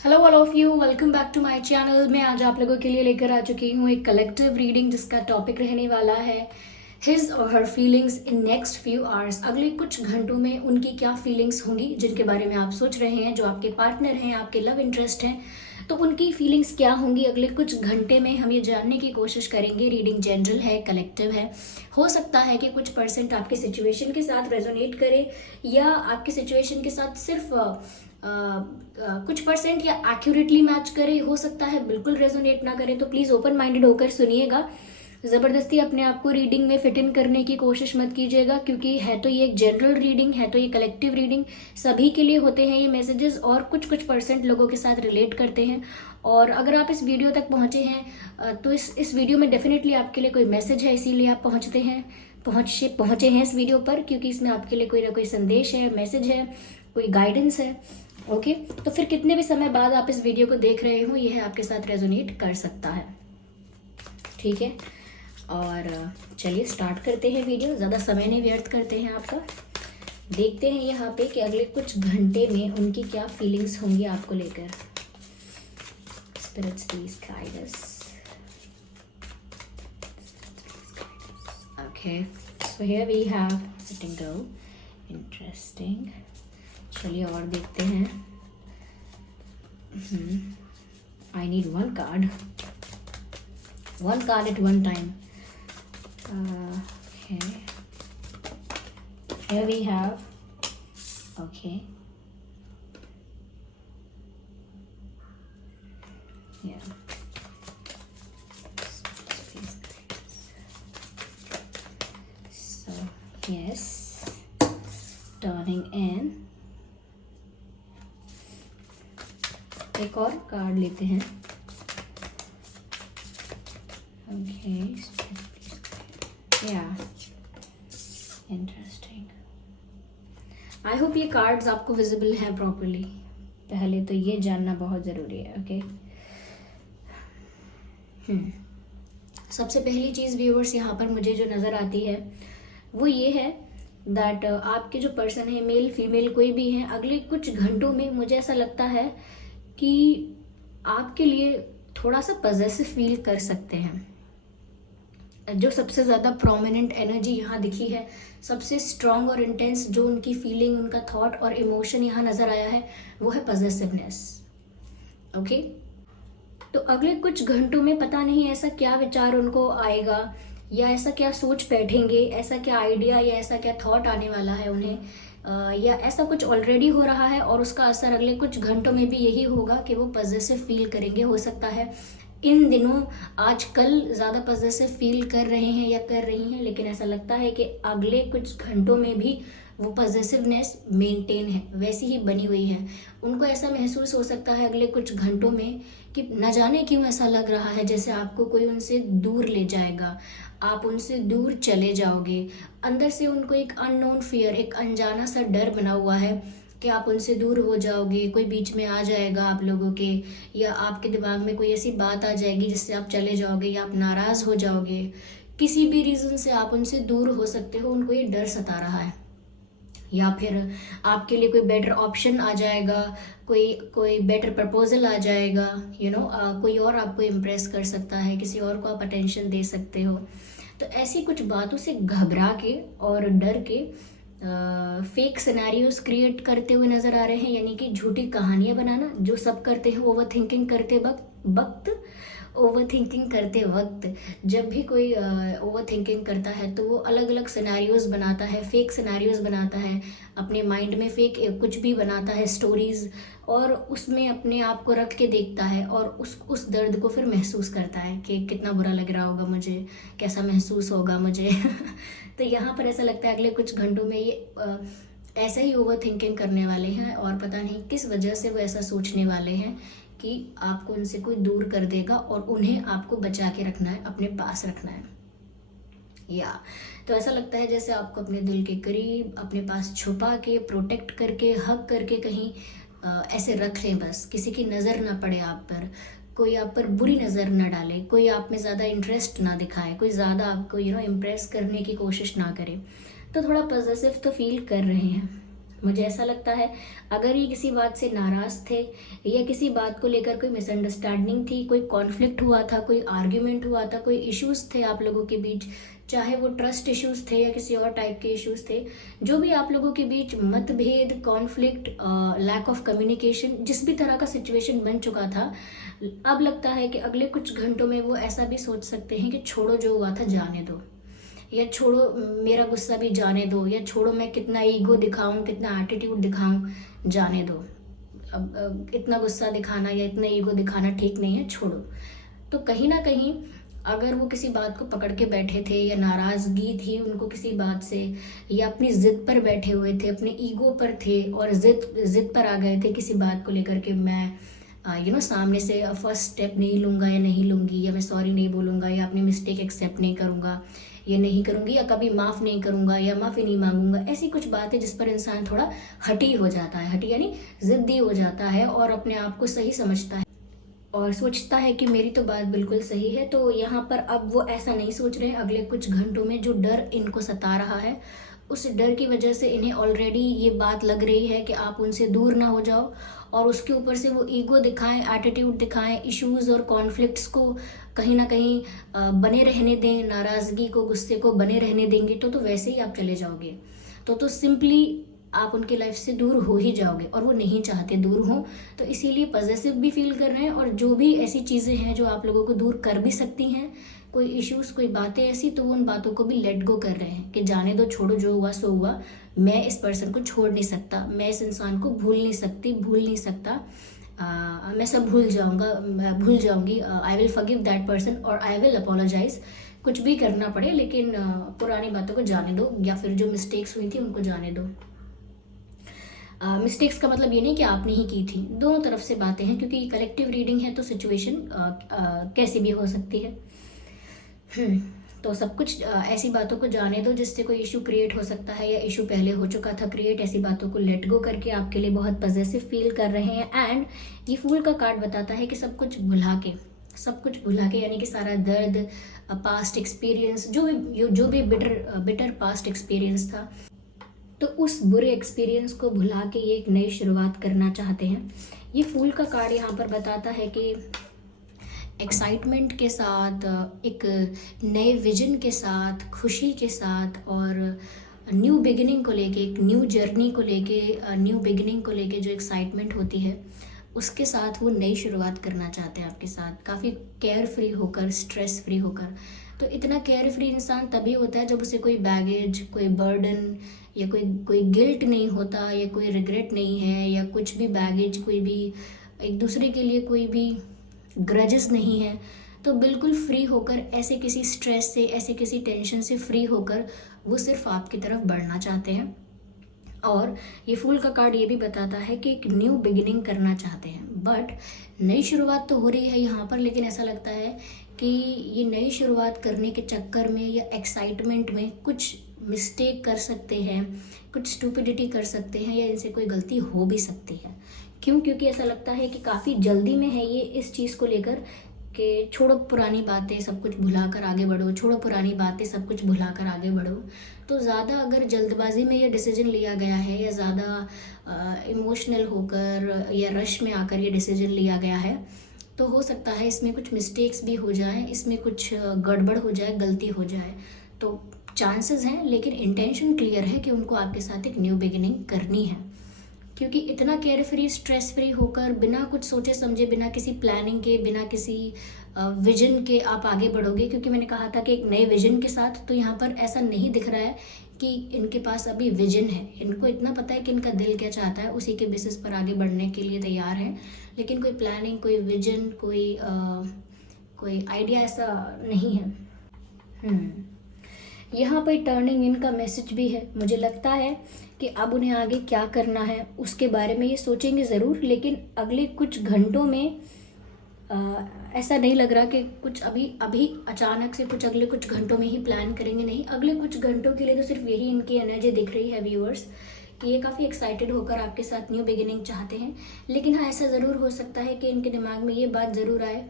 Hello all of you, welcome back to my channel. मैं आज आप लोगों के लिए लेकर आ चुकी हूँ एक कलेक्टिव रीडिंग जिसका टॉपिक रहने वाला है हिज और हर feelings in next few hours. अगले कुछ घंटों में उनकी क्या फीलिंग्स होंगी जिनके बारे में आप सोच रहे हैं, जो आपके पार्टनर हैं, आपके लव इंटरेस्ट हैं, तो उनकी फीलिंग्स क्या होंगी अगले कुछ घंटे में हम ये जानने की कोशिश करेंगे। रीडिंग जनरल है, कलेक्टिव है। हो सकता है कि कुछ परसेंट आपके सिचुएशन के साथ रेजोनेट करे या आपकी सिचुएशन के साथ सिर्फ कुछ परसेंट या एक्यूरेटली मैच करे। हो सकता है बिल्कुल रेजोनेट ना करे, तो प्लीज़ ओपन माइंडेड होकर सुनिएगा। ज़बरदस्ती अपने आप को रीडिंग में फिट इन करने की कोशिश मत कीजिएगा, क्योंकि है तो ये एक जनरल रीडिंग, है तो ये कलेक्टिव रीडिंग, सभी के लिए होते हैं ये मैसेजेस और कुछ कुछ परसेंट लोगों के साथ रिलेट करते हैं। और अगर आप इस वीडियो तक पहुँचे हैं तो इस वीडियो में डेफिनेटली आपके लिए कोई मैसेज है, इसीलिए आप पहुँचे हैं इस वीडियो पर, क्योंकि इसमें आपके लिए कोई ना कोई संदेश है, मैसेज है, कोई गाइडेंस है। ओके, तो फिर कितने भी समय बाद आप इस वीडियो को देख रहे हो, यह आपके साथ रेजोनेट कर सकता है। ठीक है, और चलिए स्टार्ट करते हैं वीडियो। ज़्यादा समय नहीं व्यर्थ करते हैं आपका। देखते हैं यहाँ पे कि अगले कुछ घंटे में उनकी क्या फीलिंग्स होंगी आपको लेकर। Spirits please guide us. Okay, so here we have letting go. Interesting. चलिए और देखते हैं। I need one card at one time. Okay, here we have, okay, yeah, so yes, turning in। एक और कार्ड लेते हैं। ओके, या interesting. I hope ये कार्ड्स आपको विजिबल है प्रॉपरली। पहले तो ये जानना बहुत ज़रूरी है। ओके, सबसे पहली चीज़ व्यूअर्स यहाँ पर मुझे जो नज़र आती है वो ये है दैट आपके जो पर्सन है, मेल फीमेल कोई भी है, अगले कुछ घंटों में मुझे ऐसा लगता है कि आपके लिए थोड़ा सा पजेसिव फील कर सकते हैं। जो सबसे ज़्यादा प्रोमिनेंट एनर्जी यहाँ दिखी है, सबसे स्ट्रॉन्ग और इंटेंस जो उनकी फीलिंग, उनका थॉट और इमोशन यहाँ नज़र आया है, वो है पजेसिवनेस। ओके, तो अगले कुछ घंटों में पता नहीं ऐसा क्या विचार उनको आएगा, या ऐसा क्या सोच बैठेंगे, ऐसा क्या आइडिया या ऐसा क्या थॉट आने वाला है उन्हें, या ऐसा कुछ ऑलरेडी हो रहा है और उसका असर अगले कुछ घंटों में भी यही होगा कि वो पजेसिव फील करेंगे। हो सकता है इन दिनों आजकल ज़्यादा पजेसिव फील कर रहे हैं या कर रही हैं, लेकिन ऐसा लगता है कि अगले कुछ घंटों में भी वो पजेसिवनेस मेंटेन है, वैसी ही बनी हुई है। उनको ऐसा महसूस हो सकता है अगले कुछ घंटों में कि न जाने क्यों ऐसा लग रहा है जैसे आपको कोई उनसे दूर ले जाएगा, आप उनसे दूर चले जाओगे। अंदर से उनको एक अननोन फियर, एक अनजाना सा डर बना हुआ है कि आप उनसे दूर हो जाओगे, कोई बीच में आ जाएगा आप लोगों के, या आपके दिमाग में कोई ऐसी बात आ जाएगी जिससे आप चले जाओगे, या आप नाराज़ हो जाओगे। किसी भी रीज़न से आप उनसे दूर हो सकते हो, उनको ये डर सता रहा है। या फिर आपके लिए कोई बेटर ऑप्शन आ जाएगा, कोई बेटर प्रपोजल आ जाएगा, कोई और आपको इम्प्रेस कर सकता है, किसी और को आप अटेंशन दे सकते हो। तो ऐसी कुछ बातों से घबरा के और डर के फेक सिनेरियोज क्रिएट करते हुए नज़र आ रहे हैं, यानी कि झूठी कहानियाँ बनाना, जो सब करते हैं ओवर थिंकिंग करते वक्त जब भी कोई ओवर थिंकिंग करता है तो वो अलग अलग सिनेरियोज बनाता है, फेक सिनेरियोज बनाता है, अपने माइंड में फेक कुछ भी बनाता है, स्टोरीज, और उसमें अपने आप को रख के देखता है और उस दर्द को फिर महसूस करता है कि कितना बुरा लग रहा होगा मुझे, कैसा महसूस होगा मुझे। तो यहाँ पर ऐसा लगता है अगले कुछ घंटों में ये ऐसा ही ओवर थिंकिंग करने वाले हैं, और पता नहीं किस वजह से वो ऐसा सोचने वाले हैं कि आपको उनसे कोई दूर कर देगा और उन्हें आपको बचा के रखना है, अपने पास रखना है। या तो ऐसा लगता है जैसे आपको अपने दिल के करीब, अपने पास छुपा के, प्रोटेक्ट करके, हग करके कहीं ऐसे रख लें, बस किसी की नज़र ना पड़े आप पर, कोई आप पर बुरी नज़र ना डाले, कोई आप में ज़्यादा इंटरेस्ट ना दिखाए, कोई ज़्यादा आपको इम्प्रेस करने की कोशिश ना करे। तो थोड़ा पॉजिटिव तो फील कर रहे हैं। मुझे ऐसा लगता है अगर ये किसी बात से नाराज़ थे या किसी बात को लेकर कोई मिसअंडरस्टैंडिंग थी, कोई कॉन्फ्लिक्ट हुआ था, कोई आर्ग्यूमेंट हुआ था, कोई इश्यूज थे आप लोगों के बीच, चाहे वो ट्रस्ट इश्यूज थे या किसी और टाइप के इश्यूज थे, जो भी आप लोगों के बीच मतभेद, कॉन्फ्लिक्ट, लैक ऑफ कम्युनिकेशन, जिस भी तरह का सिचुएशन बन चुका था, अब लगता है कि अगले कुछ घंटों में वो ऐसा भी सोच सकते हैं कि छोड़ो, जो हुआ था जाने दो, या छोड़ो मेरा गुस्सा भी जाने दो, या छोड़ो मैं कितना ईगो दिखाऊं, कितना एटीट्यूड दिखाऊं, जाने दो। अब इतना गुस्सा दिखाना या इतना ईगो दिखाना ठीक नहीं है, छोड़ो। तो कहीं ना कहीं अगर वो किसी बात को पकड़ के बैठे थे या नाराज़गी थी उनको किसी बात से, या अपनी ज़िद पर बैठे हुए थे, अपने ईगो पर थे और ज़िद पर आ गए थे किसी बात को लेकर के, मैं सामने से फर्स्ट स्टेप नहीं लूँगा या नहीं लूँगी, या मैं सॉरी नहीं बोलूँगा, या अपनी मिस्टेक एक्सेप्ट नहीं करूँगा या नहीं करूँगी, या कभी माफ़ नहीं करूँगा या माफ़ी नहीं मांगूंगा, ऐसी कुछ बातें जिस पर इंसान थोड़ा हटी हो जाता है, हटी यानी ज़िद्दी हो जाता है और अपने आप को सही समझता है और सोचता है कि मेरी तो बात बिल्कुल सही है। तो यहाँ पर अब वो ऐसा नहीं सोच रहे हैं। अगले कुछ घंटों में जो डर इनको सता रहा है, उस डर की वजह से इन्हें ऑलरेडी ये बात लग रही है कि आप उनसे दूर ना हो जाओ, और उसके ऊपर से वो ईगो दिखाएं, एटीट्यूड दिखाएं, इश्यूज़ और कॉन्फ्लिक्ट्स को कहीं ना कहीं बने रहने दें, नाराज़गी को, गुस्से को बने रहने देंगे तो वैसे ही आप चले जाओगे। तो सिंपली आप उनकी लाइफ से दूर हो ही जाओगे, और वो नहीं चाहते दूर हो, तो इसीलिए पॉजिटिव भी फील कर रहे हैं। और जो भी ऐसी चीज़ें हैं जो आप लोगों को दूर कर भी सकती हैं, कोई इश्यूज़, कोई बातें ऐसी, तो वो उन बातों को भी लेट गो कर रहे हैं कि जाने दो, छोड़ो, जो हुआ सो हुआ, मैं इस पर्सन को छोड़ नहीं सकता, मैं इस इंसान को भूल नहीं सकती, भूल नहीं सकता, मैं सब भूल जाऊंगा, मैं भूल जाऊंगी, I will forgive that person और आई विल अपोलोजाइज, कुछ भी करना पड़े लेकिन पुरानी बातों को जाने दो, या फिर जो मिस्टेक्स हुई थी उनको जाने दो। मिस्टेक्स का मतलब ये नहीं कि आपने ही की थी, दोनों तरफ से बातें हैं, क्योंकि कलेक्टिव रीडिंग है तो सिचुएशन कैसी भी हो सकती है। तो सब कुछ ऐसी बातों को जाने दो जिससे कोई इशू क्रिएट हो सकता है, या इशू पहले हो चुका था क्रिएट, ऐसी बातों को लेट गो करके आपके लिए बहुत पॉजिटिव फील कर रहे हैं। एंड ये फूल का कार्ड बताता है कि सब कुछ भुला के यानी कि सारा दर्द, पास्ट एक्सपीरियंस, जो भी बिटर पास्ट एक्सपीरियंस था, तो उस बुरे एक्सपीरियंस को भुला के ये एक नई शुरुआत करना चाहते हैं। ये फूल का कार्ड यहाँ पर बताता है कि एक्साइटमेंट के साथ, एक नए विजन के साथ, खुशी के साथ, और न्यू बिगिनिंग को लेके, एक न्यू जर्नी को लेके, न्यू बिगिनिंग को लेके जो एक्साइटमेंट होती है, उसके साथ वो नई शुरुआत करना चाहते हैं आपके साथ, काफ़ी केयर फ्री होकर, स्ट्रेस फ्री होकर। तो इतना केयर फ्री इंसान तभी होता है जब उसे कोई बैगेज, कोई बर्डन या कोई गिल्ट नहीं होता, या कोई रिग्रेट नहीं है, या कुछ भी बैगेज, कोई भी एक दूसरे के लिए कोई भी ग्रजेस नहीं है। तो बिल्कुल फ्री होकर, ऐसे किसी स्ट्रेस से, ऐसे किसी टेंशन से फ्री होकर वो सिर्फ आपकी तरफ बढ़ना चाहते हैं। और ये फूल का कार्ड ये भी बताता है कि एक न्यू बिगिनिंग करना चाहते हैं। बट नई शुरुआत तो हो रही है यहाँ पर, लेकिन ऐसा लगता है कि ये नई शुरुआत करने के चक्कर में या एक्साइटमेंट में कुछ मिस्टेक कर सकते हैं, कुछ स्टूपिडिटी कर सकते हैं, या इनसे कोई गलती हो भी सकती है। क्यों? क्योंकि ऐसा लगता है कि काफ़ी जल्दी में है ये इस चीज़ को लेकर कि छोड़ो पुरानी बातें, सब कुछ भुलाकर आगे बढ़ो, छोड़ो पुरानी बातें, सब कुछ भुलाकर आगे बढ़ो। तो ज़्यादा अगर जल्दबाजी में ये डिसीजन लिया गया है, या ज़्यादा इमोशनल होकर या रश में आकर ये डिसीजन लिया गया है, तो हो सकता है इसमें कुछ मिस्टेक्स भी हो जाएं, इसमें कुछ गड़बड़ हो जाए, गलती हो जाए। तो चांसेस हैं, लेकिन इंटेंशन क्लियर है कि उनको आपके साथ एक न्यू बिगिनिंग करनी है। क्योंकि इतना केयर फ्री, स्ट्रेस फ्री होकर, बिना कुछ सोचे समझे, बिना किसी प्लानिंग के, बिना किसी विजन के आप आगे बढ़ोगे। क्योंकि मैंने कहा था कि एक नए विजन के साथ, तो यहाँ पर ऐसा नहीं दिख रहा है कि इनके पास अभी विजन है। इनको इतना पता है कि इनका दिल क्या चाहता है, उसी के बेसिस पर आगे बढ़ने के लिए तैयार हैं। लेकिन कोई प्लानिंग, कोई विजन, कोई आइडिया ऐसा नहीं है। यहाँ पर टर्निंग इन का मैसेज भी है। मुझे लगता है कि अब उन्हें आगे क्या करना है उसके बारे में ये सोचेंगे ज़रूर, लेकिन अगले कुछ घंटों में ऐसा नहीं लग रहा कि कुछ अभी अचानक से कुछ अगले कुछ घंटों में ही प्लान करेंगे। नहीं, अगले कुछ घंटों के लिए तो सिर्फ यही इनकी एनर्जी दिख रही है व्यूअर्स, कि ये काफ़ी एक्साइटेड होकर आपके साथ न्यू बिगिनिंग चाहते हैं। लेकिन हाँ, ऐसा ज़रूर हो सकता है कि इनके दिमाग में ये बात ज़रूर आए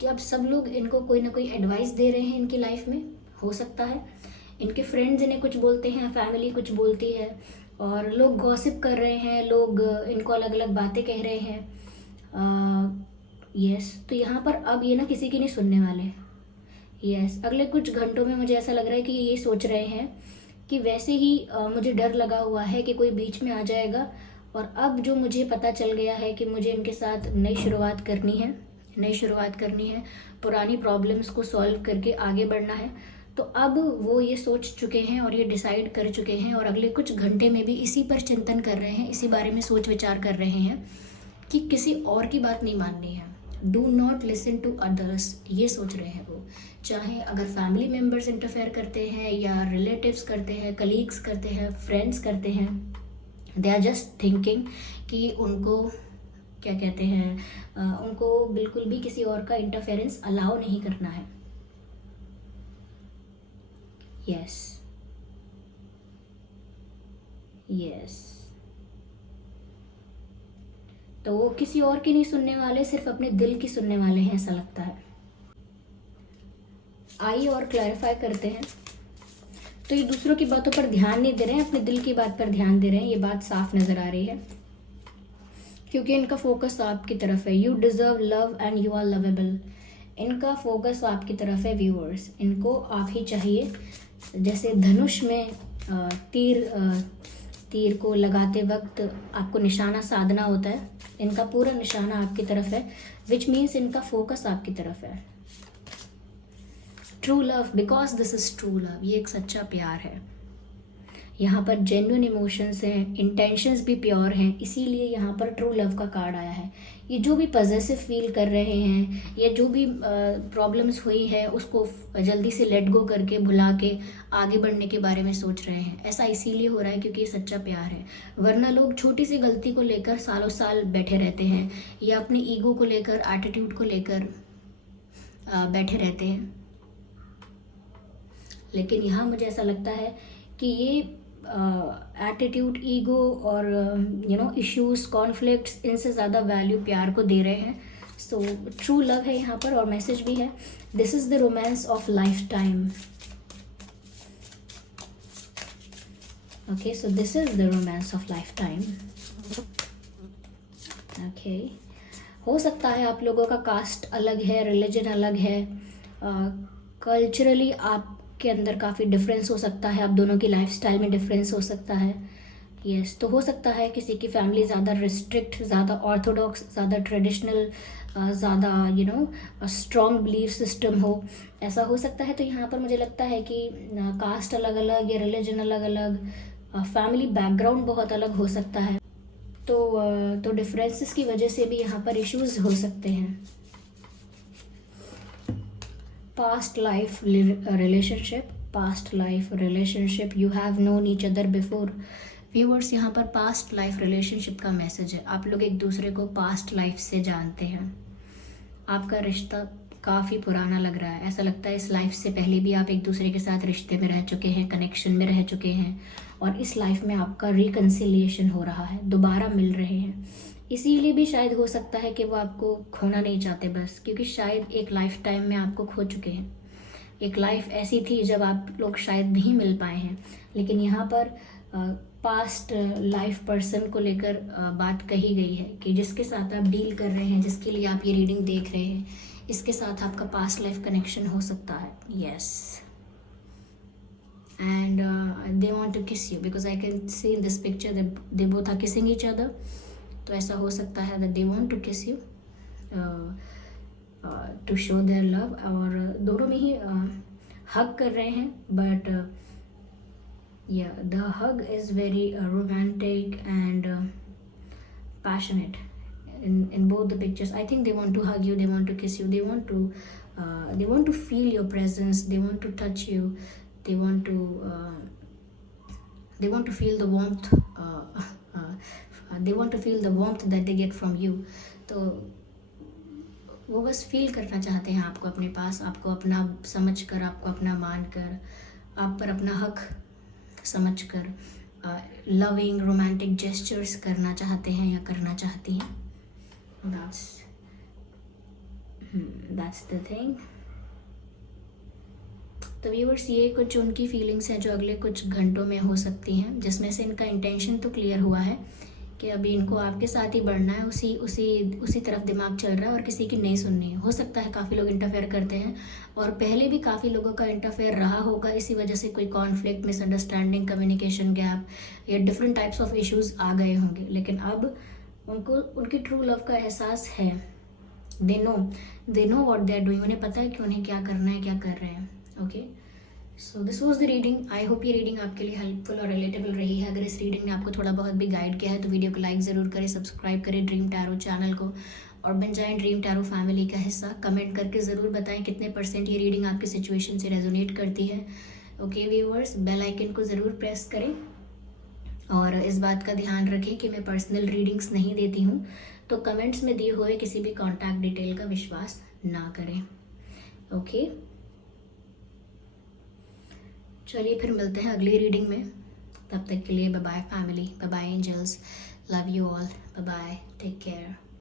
कि अब सब लोग इनको कोई ना कोई एडवाइस दे रहे हैं इनकी लाइफ में। हो सकता है इनके फ्रेंड्स इन्हें कुछ बोलते हैं, फैमिली कुछ बोलती है, और लोग गॉसिप कर रहे हैं, लोग इनको अलग अलग बातें कह रहे हैं। यस, तो यहाँ पर अब ये ना किसी की नहीं सुनने वाले। यस, अगले कुछ घंटों में मुझे ऐसा लग रहा है कि ये सोच रहे हैं कि वैसे ही मुझे डर लगा हुआ है कि कोई बीच में आ जाएगा, और अब जो मुझे पता चल गया है कि मुझे इनके साथ नई शुरुआत करनी है, पुरानी प्रॉब्लम्स को सॉल्व करके आगे बढ़ना है। तो अब वो ये सोच चुके हैं और ये डिसाइड कर चुके हैं, और अगले कुछ घंटे में भी इसी पर चिंतन कर रहे हैं, इसी बारे में सोच विचार कर रहे हैं कि किसी और की बात नहीं माननी है। Do not listen to others, ये सोच रहे हैं वो। चाहे अगर फैमिली मेम्बर्स इंटरफेयर करते हैं या रिलेटिव्स करते हैं, कलीग्स करते हैं, फ्रेंड्स करते हैं, दे आर जस्ट थिंकिंग कि उनको क्या कहते हैं, उनको बिल्कुल भी किसी और का इंटरफेरेंस अलाउ नहीं करना है। यस, यस, तो वो किसी और की नहीं सुनने वाले, सिर्फ अपने दिल की सुनने वाले हैं, ऐसा लगता है। आइए और क्लैरिफाई करते हैं। तो ये दूसरों की बातों पर ध्यान नहीं दे रहे हैं, अपने दिल की बात पर ध्यान दे रहे हैं, ये बात साफ नजर आ रही है, क्योंकि इनका फोकस आपकी तरफ है। You deserve love and you are lovable. इनका फोकस आपकी तरफ है व्यूअर्स, इनको आप ही चाहिए। जैसे धनुष में तीर को लगाते वक्त आपको निशाना साधना होता है, इनका पूरा निशाना आपकी तरफ है, विच मीन्स इनका फोकस आपकी तरफ है। True love, because this is true love, ये एक सच्चा प्यार है। यहाँ पर जेन्युइन इमोशंस हैं, इंटेंशंस भी प्योर हैं, इसीलिए यहाँ पर ट्रू लव का कार्ड आया है। ये जो भी पॉजेसिव फील कर रहे हैं या जो भी प्रॉब्लम्स हुई है उसको जल्दी से लेट गो करके भुला के आगे बढ़ने के बारे में सोच रहे हैं, ऐसा इसीलिए हो रहा है क्योंकि ये सच्चा प्यार है। वरना लोग छोटी सी गलती को लेकर सालों साल बैठे रहते हैं, या अपने ईगो को लेकर, एटीट्यूड को लेकर बैठे रहते हैं। लेकिन यहाँ मुझे ऐसा लगता है कि ये एटीट्यूड, ईगो और इश्यूज, कॉन्फ्लिक्ट्स, इनसे ज़्यादा वैल्यू प्यार को दे रहे हैं। सो ट्रू लव है यहाँ पर, और मैसेज भी है, this is the romance of life time. Okay, so this is the romance of life time. Okay, हो सकता है आप लोगों का कास्ट अलग है, रिलीजन अलग है, कल्चरली आपके अंदर काफ़ी डिफरेंस हो सकता है, आप दोनों की लाइफस्टाइल में डिफरेंस हो सकता है। यस, तो हो सकता है किसी की फैमिली ज़्यादा रिस्ट्रिक्ट, ज़्यादा ऑर्थोडॉक्स, ज़्यादा ट्रेडिशनल, ज़्यादा स्ट्रॉन्ग बिलीफ सिस्टम हो, ऐसा हो सकता है। तो यहाँ पर मुझे लगता है कि कास्ट अलग अलग या रिलीजन अलग अलग, फैमिली बैकग्राउंड बहुत अलग हो सकता है। तो डिफरेंसेस की वजह से भी यहाँ पर इश्यूज हो सकते हैं। Past life relationship, you have known each other before. Viewers, यहाँ पर पास्ट लाइफ रिलेशनशिप का मैसेज है, आप लोग एक दूसरे को पास्ट लाइफ से जानते हैं, आपका रिश्ता काफ़ी पुराना लग रहा है, ऐसा लगता है इस लाइफ से पहले भी आप एक दूसरे के साथ रिश्ते में रह चुके हैं, कनेक्शन में रह चुके हैं, और इस लाइफ में आपका रिकन्सिलिएशन हो रहा है, दोबारा मिल रहे हैं। इसीलिए भी शायद हो सकता है कि वो आपको खोना नहीं चाहते बस, क्योंकि शायद एक लाइफ टाइम में आपको खो चुके हैं। एक लाइफ ऐसी थी जब आप लोग शायद नहीं मिल पाए हैं, लेकिन यहाँ पर पास्ट लाइफ पर्सन को लेकर बात कही गई है कि जिसके साथ आप डील कर रहे हैं, जिसके लिए आप ये रीडिंग देख रहे हैं, इसके साथ आपका पास्ट लाइफ कनेक्शन हो सकता है। Yes, and they want to kiss you, because I can see in this picture they both are kissing each other. तो ऐसा हो सकता है that they want to kiss you to show their love, और दोनों में ही हग कर रहे हैं, but yeah, the hug is very romantic and passionate in both the pictures. I think they want to hug you, they want to kiss you, they want to feel your presence, they want to touch you, they want to feel the warmth, they want to feel the warmth that they get from you. तो वो बस feel करना चाहते हैं आपको अपने पास, आपको अपना समझ कर, आपको अपना मान कर, आप पर अपना हक समझकर लविंग रोमांटिक जेस्चर्स करना चाहते हैं या करना चाहती हैं। that's the thing। तो व्यूअर्स ये कुछ उनकी फीलिंग्स हैं जो अगले कुछ घंटों में हो सकती हैं, जिसमें से इनका इंटेंशन तो क्लियर हुआ है कि अभी इनको आपके साथ ही बढ़ना है, उसी उसी उसी तरफ दिमाग चल रहा है और किसी की नहीं सुननी है। हो सकता है काफ़ी लोग इंटरफेयर करते हैं और पहले भी काफ़ी लोगों का इंटरफेयर रहा होगा, इसी वजह से कोई कॉन्फ्लिक्ट, मिसअंडरस्टैंडिंग, कम्युनिकेशन गैप या डिफरेंट टाइप्स ऑफ इश्यूज आ गए होंगे। लेकिन अब उनको उनकी ट्रू लव का एहसास है। They know what they are doing, उन्हें पता है कि उन्हें क्या करना है, क्या कर रहे हैं। Okay, so this was the reading. I hope ये रीडिंग आपके लिए हेल्पफुल और रिलेटेबल रही है। अगर इस रीडिंग ने आपको थोड़ा बहुत भी गाइड किया है तो वीडियो को लाइक ज़रूर करें, सब्सक्राइब करें ड्रीम टैरो चैनल को और बन जाएं ड्रीम टैरो फैमिली का हिस्सा। कमेंट करके ज़रूर बताएं कितने % ये रीडिंग आपकी सिचुएशन से रेजोनेट करती है। ओके व्यूअर्स, बेल आइकन को ज़रूर प्रेस करें और इस बात का ध्यान रखें कि मैं पर्सनल रीडिंग्स नहीं देती हूँ, तो कमेंट्स में दिए हुए किसी भी कॉन्टैक्ट डिटेल का विश्वास ना करें। ओके, चलिए फिर मिलते हैं अगली रीडिंग में। तब तक के लिए bye bye family, bye bye angels, love you all, bye bye, take care.